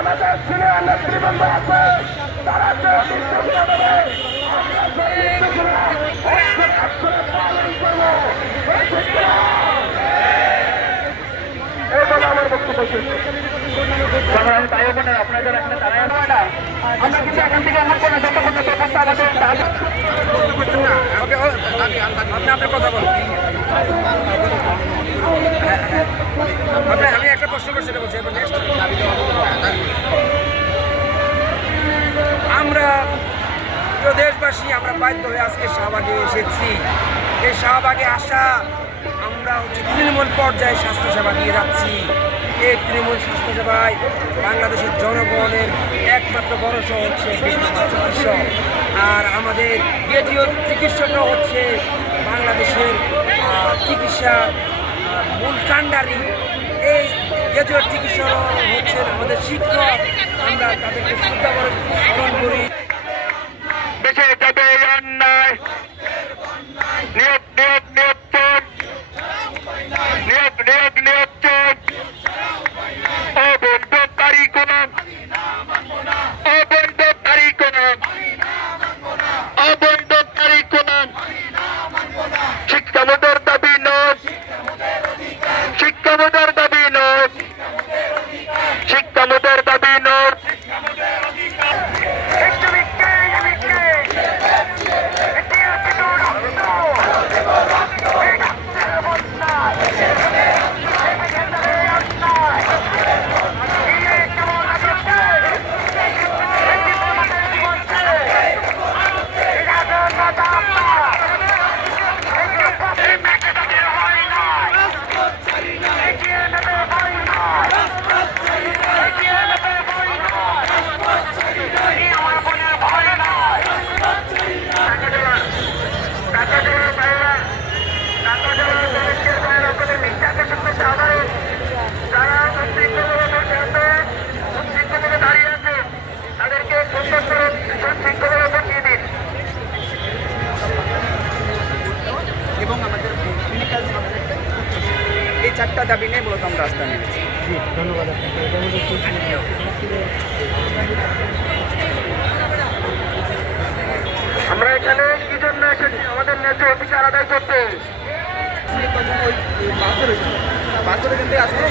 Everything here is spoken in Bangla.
আমাদের সিনিয়র নেতৃবৃন্দ আছে তারা আমরা আমার বক্তব্য শেষ। সংগ্রামী ও বোনেরা, আপনারা যারা এখানে দাঁড়ায় না, আমরা কিন্তু এখান থেকে উঠবো না যতক্ষণ তথ্য আমাদের আপনি আপনার কথা বলুন। প্রিয় আমরা বাধ্য হয়ে আজকে শাহবাগে এসেছি। এই শাহবাগে আসা, আমরা হচ্ছে তৃণমূল পর্যায়ে স্বাস্থ্যসেবা দিয়ে যাচ্ছি। এই তৃণমূল স্বাস্থ্যসেবায় বাংলাদেশের জনগণের একমাত্র ভরসা হচ্ছে চিকিৎসক। আর আমাদের গেজীয় চিকিৎসকরা হচ্ছে বাংলাদেশের চিকিৎসা মূল কাণ্ডারি। এই গেজুয়েট চিকিৎসকরা হচ্ছেন আমাদের শিক্ষক। আমরা তাদেরকে শ্রদ্ধা করে স্মরণ করি। নিয়োগ নিয়োগ নিয়োগ নিয়োগ চোখ অবৈধকারী কোন অবৈধকারী কোন অবৈধকারী কোন শিক্ষাবোধের দাবি নোট শিক্ষাবোধের দাবি নোট শিক্ষাবোধের দাবি নোট একটু বিক্রি বিক্রি এটি হচ্ছে রক্ত এই রক্তের বন্যায় এই অন্যায় এই কেমন আছে এটি তোমাদের জীবনকে এই রাজনতা আপনার এই মেকেটাদের হয় না এগিয়ে নেবে হয় না এগিয়ে নেবে হয় না এই আমার বোনের ভয় নয় টাকা দেওয়ার বাইরে টাকা দেওয়ার ব্যাংকের বাইরে আপনাদের মিথ্যাকে সঙ্গে সাধারণ যারা উচ্ছৃঙ্খলভাবে বসে আছে উচ্ছৃঙ্খলভাবে দাঁড়িয়ে আছে তাদেরকে সুন্দর করে সুশৃঙ্খলভাবে বসিয়ে দিন এবং আমাদের ক্লিনিক্যাল এই চারটা দাবি নিয়ে মূলত আমরা রাস্তা নেমেছি। আমরা এখানে কি জন্য এসেছি? আমাদের ন্যায্য অফিসে আদায় করতে। বাসের বাসের কিন্তু আসতে